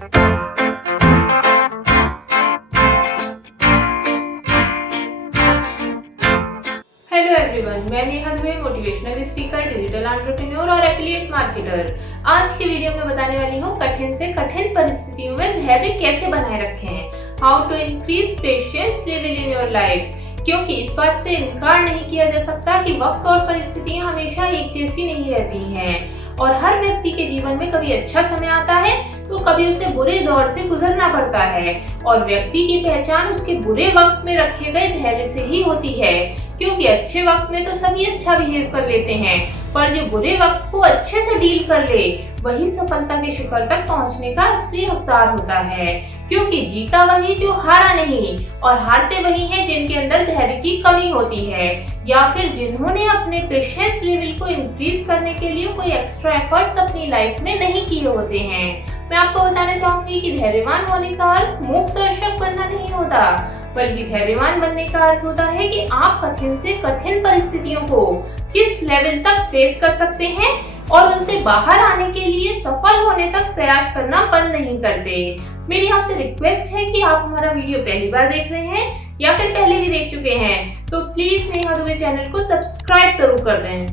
Hello everyone, मैं Neha Dubey, motivational speaker, digital entrepreneur और affiliate marketer. आज की वीडियो में बताने वाली हूँ कठिन से कठिन परिस्थितियों में धैर्य कैसे बनाए रखें। How to increase patience level in your life. क्योंकि इस बात से इनकार नहीं किया जा सकता कि वक्त और परिस्थितियां हमेशा एक जैसी नहीं रहती हैं और हर व्यक्ति के जीवन में कभी अच्छा समय आता है तो कभी उसे बुरे दौर से गुजरना पड़ता है और व्यक्ति की पहचान उसके बुरे वक्त में रखे गए धैर्य से ही होती है। क्योंकि अच्छे वक्त में तो सभी अच्छा बिहेव कर लेते हैं, पर जो बुरे वक्त को अच्छे से डील कर ले वही सफलता के शिखर तक पहुंचने का असली अवतार होता है। क्योंकि जीता वही जो हारा नहीं, और हारते वही हैं जिनके अंदर धैर्य की कमी होती है या फिर जिन्होंने अपने पेशेंस लेवल को इंक्रीज करने के लिए कोई एक्स्ट्रा एफर्ट्स अपनी लाइफ में नहीं किए होते हैं। मैं आपको बताना चाहूंगी कि धैर्यवान होने का अर्थ मूक दर्शक बनना नहीं होता, बल्कि धैर्यवान बनने का अर्थ होता है कि आप कठिन से कठिन परिस्थितियों को किस लेवल तक फेस कर सकते हैं और उनसे बाहर आने के लिए सफल होने तक प्रयास करना बंद नहीं करते। मेरी आपसे रिक्वेस्ट है कि आप हमारा वीडियो पहली बार देख रहे हैं या फिर पहले भी देख चुके हैं तो प्लीज नेहा दुबे चैनल को सब्सक्राइब जरूर कर दें।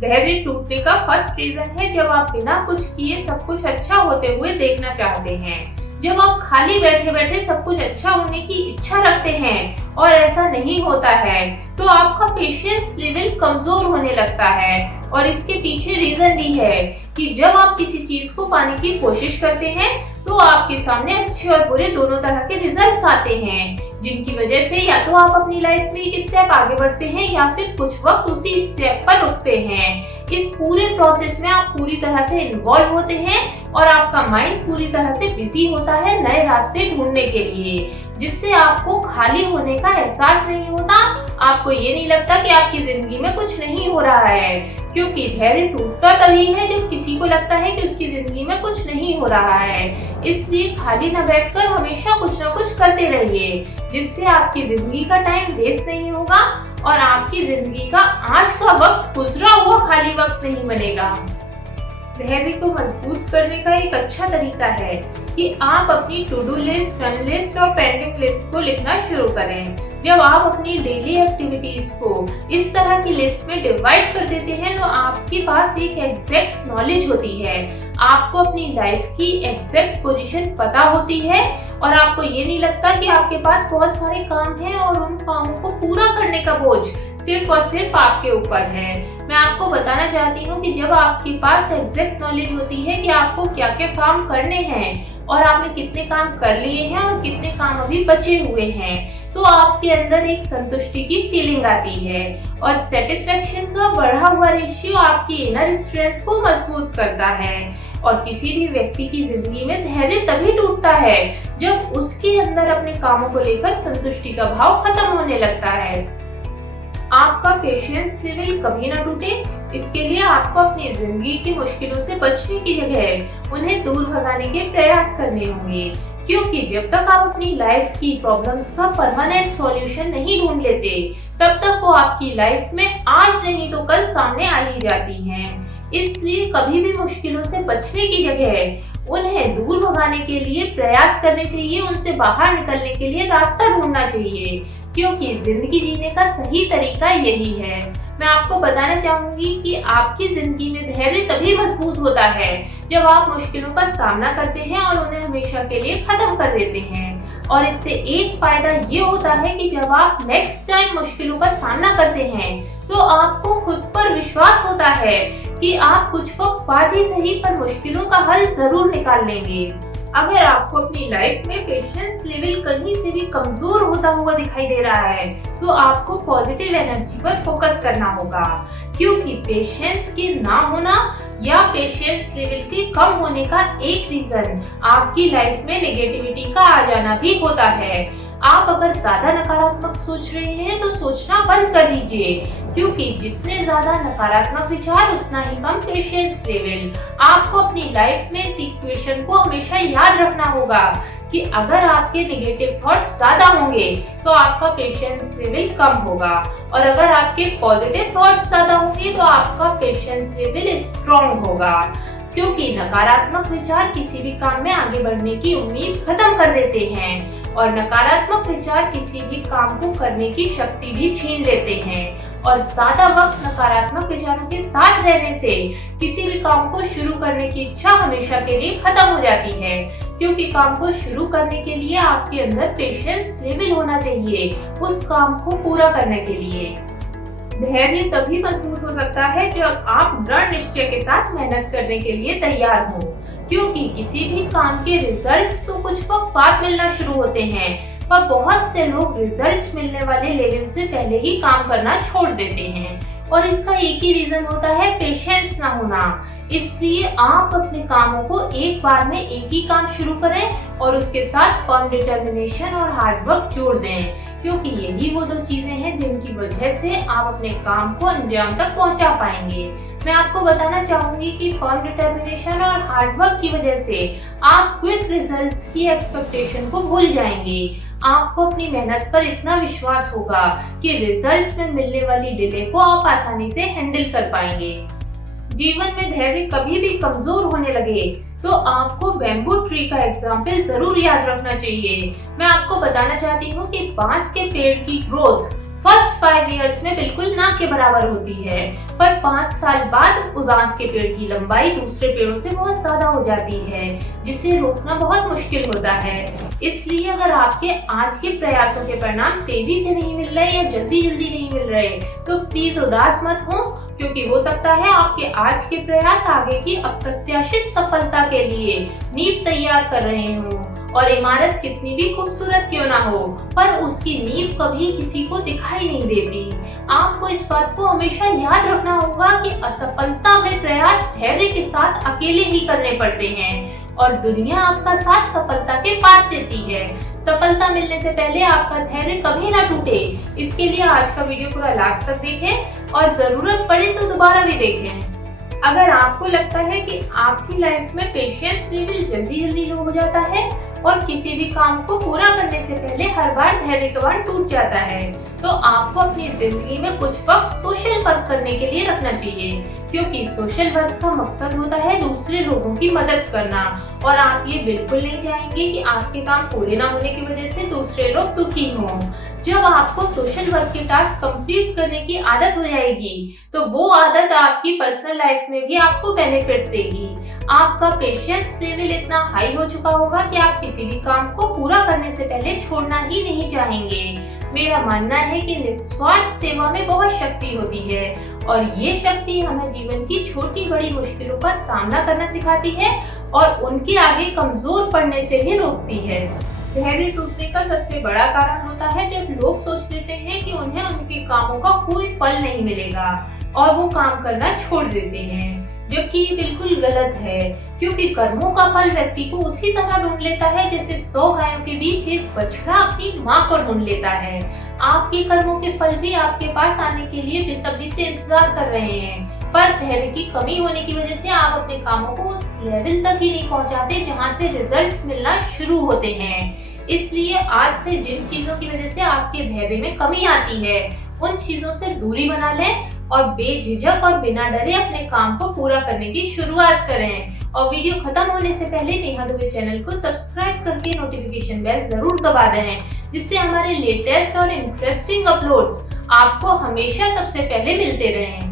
धैर्य टूटने का फर्स्ट रीजन है जब आप बिना कुछ किए सब कुछ अच्छा होते हुए देखना चाहते हैं। जब आप खाली बैठे बैठे सब कुछ अच्छा होने की इच्छा रखते हैं और ऐसा नहीं होता है तो आपका पेशेंस लेवल कमजोर होने लगता है। और इसके पीछे रीजन भी है कि जब आप किसी चीज को पाने की कोशिश करते हैं तो आपके सामने अच्छे और बुरे दोनों तरह के रिजल्ट्स आते हैं, जिनकी वजह से या तो आप अपनी लाइफ में एक स्टेप आगे बढ़ते हैं या फिर कुछ वक्त उसी स्टेप पर रुकते हैं। इस पूरे प्रोसेस में आप पूरी तरह से इन्वॉल्व होते हैं और आपका माइंड पूरी तरह से बिजी होता है नए रास्ते ढूंढने के लिए, जिससे आपको खाली होने का एहसास नहीं होता। आपको ये नहीं लगता कि आपकी जिंदगी में कुछ नहीं हो रहा है, क्योंकि धैर्य टूटता तभी है जब किसी को लगता है कि उसकी जिंदगी में कुछ नहीं हो रहा है। इसलिए खाली न बैठकर हमेशा कुछ न कुछ करते रहिए, जिससे आपकी जिंदगी का टाइम वेस्ट नहीं होगा और आपकी जिंदगी का आज का वक्त गुजरा हुआ खाली वक्त नहीं बनेगा। धैर्य को मजबूत करने का एक अच्छा तरीका है कि आप अपनी to do list, run list और पेंडिंग लिस्ट को लिखना शुरू करें। जब आप अपनी डेली एक्टिविटीज को इस तरह की लिस्ट में डिवाइड कर देते हैं तो आपके पास एक एग्जैक्ट नॉलेज होती है, आपको अपनी लाइफ की एग्जैक्ट पोजीशन पता होती है और आपको ये नहीं लगता कि आपके पास बहुत सारे काम हैं और उन कामों को पूरा करने का बोझ सिर्फ और सिर्फ आपके ऊपर है। मैं आपको बताना चाहती हूँ कि जब आपके पास एग्जैक्ट नॉलेज होती है कि आपको क्या क्या काम करने हैं और आपने कितने काम कर लिए हैं और कितने काम अभी बचे हुए हैं, तो आपके अंदर एक संतुष्टि की फीलिंग आती है और सेटिस्फेक्शन का बढ़ा हुआ रेशियो आपकी इनर स्ट्रेंथ को मजबूत करता है। और किसी भी व्यक्ति की जिंदगी में धैर्य तभी टूटता है जब उसके अंदर अपने कामों को लेकर संतुष्टि का भाव खत्म होने लगता है। आपका पेशेंस लेवल कभी ना टूटे, इसके लिए आपको अपनी जिंदगी की मुश्किलों से बचने की जगह उन्हें दूर भगाने के प्रयास करने होंगे। क्योंकि जब तक आप अपनी लाइफ की प्रॉब्लम्स का परमानेंट सॉल्यूशन नहीं ढूंढ लेते तब तक वो आपकी लाइफ में आज नहीं तो कल सामने आ ही जाती हैं। इसलिए कभी भी मुश्किलों से बचने की जगह उन्हें दूर भगाने के लिए प्रयास करने चाहिए, उनसे बाहर निकलने के लिए रास्ता ढूंढना चाहिए, क्योंकि जिंदगी जीने का सही तरीका यही है। मैं आपको बताना चाहूंगी कि आपकी जिंदगी में धैर्य तभी मजबूत होता है जब आप मुश्किलों का सामना करते हैं और उन्हें हमेशा के लिए खत्म कर देते हैं। और इससे एक फायदा ये होता है कि जब आप नेक्स्ट टाइम मुश्किलों का सामना करते हैं तो आपको खुद पर विश्वास होता है कि आप कुछ वक्त बाद ही सही पर मुश्किलों का हल जरूर निकाल लेंगे। अगर आपको अपनी लाइफ में पेशेंस लेवल कहीं से भी कमजोर होता हुआ दिखाई दे रहा है तो आपको पॉजिटिव एनर्जी पर फोकस करना होगा, क्योंकि पेशेंस के ना होना या पेशेंस लेवल के कम होने का एक रीजन आपकी लाइफ में नेगेटिविटी का आ जाना भी होता है। आप अगर ज्यादा नकारात्मक सोच रहे हैं तो सोचना बंद कर दीजिए, क्योंकि जितने ज्यादा नकारात्मक विचार उतना ही कम पेशेंस लेवल। आपको अपनी लाइफ में इस इक्वेशन को हमेशा याद रखना होगा कि अगर आपके नेगेटिव थॉट्स ज्यादा होंगे तो आपका पेशेंस लेवल कम होगा, और अगर आपके पॉजिटिव थॉट्स ज्यादा होंगे तो आपका पेशेंस लेवल स्ट्रॉन्ग होगा। क्योंकि नकारात्मक विचार किसी भी काम में आगे बढ़ने की उम्मीद खत्म कर देते हैं और नकारात्मक विचार किसी भी काम को करने की शक्ति भी छीन लेते हैं। और ज्यादा वक्त नकारात्मक विचारों के साथ रहने से किसी भी काम को शुरू करने की इच्छा हमेशा के लिए खत्म हो जाती है, क्योंकि काम को शुरू करने के लिए आपके अंदर पेशेंस लेवल होना चाहिए उस काम को पूरा करने के लिए। धैर्य तभी मजबूत हो सकता है जब आप दृढ़ निश्चय के साथ मेहनत करने के लिए तैयार हो, क्योंकि किसी भी काम के रिजल्ट्स तो कुछ वक्त बाद मिलना शुरू होते हैं, पर बहुत से लोग रिजल्ट्स मिलने वाले लेवल से पहले ही काम करना छोड़ देते हैं और इसका एक ही रीजन होता है पेशेंस ना होना। इसलिए आप अपने कामों को एक बार में एक ही काम शुरू करें और उसके साथ फर्म डिटर्मिनेशन और हार्ड वर्क जोड़ दें, क्योंकि यही वो दो चीजें हैं जिनकी वजह से आप अपने काम को अंजाम तक पहुंचा पाएंगे। मैं आपको बताना चाहूंगी कि फर्म डिटर्मिनेशन और हार्ड वर्क की वजह से आप क्विक रिजल्ट्स की एक्सपेक्टेशन को भूल जाएंगे। आपको अपनी मेहनत पर इतना विश्वास होगा कि रिजल्ट्स में मिलने वाली डिले को आप आसानी से हैंडल कर पाएंगे। जीवन में धैर्य कभी भी कमजोर होने लगे तो आपको बैम्बू ट्री का एग्जाम्पल जरूर याद रखना चाहिए। मैं आपको बताना चाहती हूँ कि बांस के पेड़ की ग्रोथ फर्स्ट 5 इयर्स में बिल्कुल ना के बराबर होती है, पर 5 साल बाद बांस के पेड़ की लंबाई दूसरे पेड़ों से बहुत ज्यादा हो जाती है, जिसे रोकना बहुत मुश्किल होता है। इसलिए अगर आपके आज के प्रयासों के परिणाम तेजी से नहीं मिल रहे या जल्दी नहीं मिल रहे तो प्लीज उदास मत हो, क्योंकि हो सकता है आपके आज के प्रयास आगे की अप्रत्याशित सफलता के लिए नींव तैयार कर रहे हों। और इमारत कितनी भी खूबसूरत क्यों ना हो, पर उसकी नींव कभी किसी को दिखाई नहीं देती। आपको इस बात को हमेशा याद रखना होगा कि असफलता में प्रयास धैर्य के साथ अकेले ही करने पड़ते हैं और दुनिया आपका साथ सफलता के पास देती है। सफलता मिलने से पहले आपका धैर्य कभी ना टूटे, इसके लिए आज का वीडियो पूरा लास्ट तक देखें और जरूरत पड़े तो दोबारा भी देखें। अगर आपको लगता है कि आपकी लाइफ में पेशेंस लेवल जल्दी लो हो जाता है और किसी भी काम को पूरा करने से पहले हर बार धैर्य का बांध टूट जाता है, तो आपको अपनी जिंदगी में कुछ वक्त सोशल वर्क करने के लिए रखना चाहिए, क्योंकि सोशल वर्क का मकसद होता है दूसरे लोगों की मदद करना और आप ये बिल्कुल नहीं चाहेंगे कि आपके काम पूरे ना होने की वजह से दूसरे लोग दुखी हों। जब आपको सोशल वर्क के टास्क कंप्लीट करने की आदत हो जाएगी तो वो आदत आपकी पर्सनल लाइफ में भी आपको बेनिफिट देगी। आपका पेशेंस लेवल इतना हाई हो चुका होगा कि आप किसी भी काम को पूरा करने से पहले छोड़ना ही नहीं चाहेंगे। मेरा मानना है कि निस्वार्थ सेवा में बहुत शक्ति होती है और ये शक्ति हमें जीवन की छोटी बड़ी मुश्किलों का सामना करना सिखाती है और उनके आगे कमजोर पड़ने से भी रोकती है। धैर्य टूटने का सबसे बड़ा कारण होता है जब लोग सोच लेते हैं कि उन्हें उनके कामों का कोई फल नहीं मिलेगा और वो काम करना छोड़ देते हैं, जबकि ये बिल्कुल गलत है, क्योंकि कर्मों का फल व्यक्ति को उसी तरह ढूंढ लेता है जैसे 100 गायों के बीच एक बछड़ा अपनी माँ को ढूंढ लेता है। आपके कर्मों के फल भी आपके पास आने के लिए बेसब्री से इंतजार कर रहे हैं, पर धैर्य की कमी होने की वजह से आप अपने कामों को उस लेवल तक ही नहीं पहुंचाते जहां से रिजल्ट्स मिलना शुरू होते हैं। इसलिए आज से जिन चीजों की वजह से आपके धैर्य में कमी आती है उन चीजों से दूरी बना लें और बेझिझक और बिना डरे अपने काम को पूरा करने की शुरुआत करें। और वीडियो खत्म होने से पहले नेहा दुबे चैनल को सब्सक्राइब करके नोटिफिकेशन बेल जरूर दबा दें, जिससे हमारे लेटेस्ट और इंटरेस्टिंग अपलोड्स आपको हमेशा सबसे पहले मिलते रहें।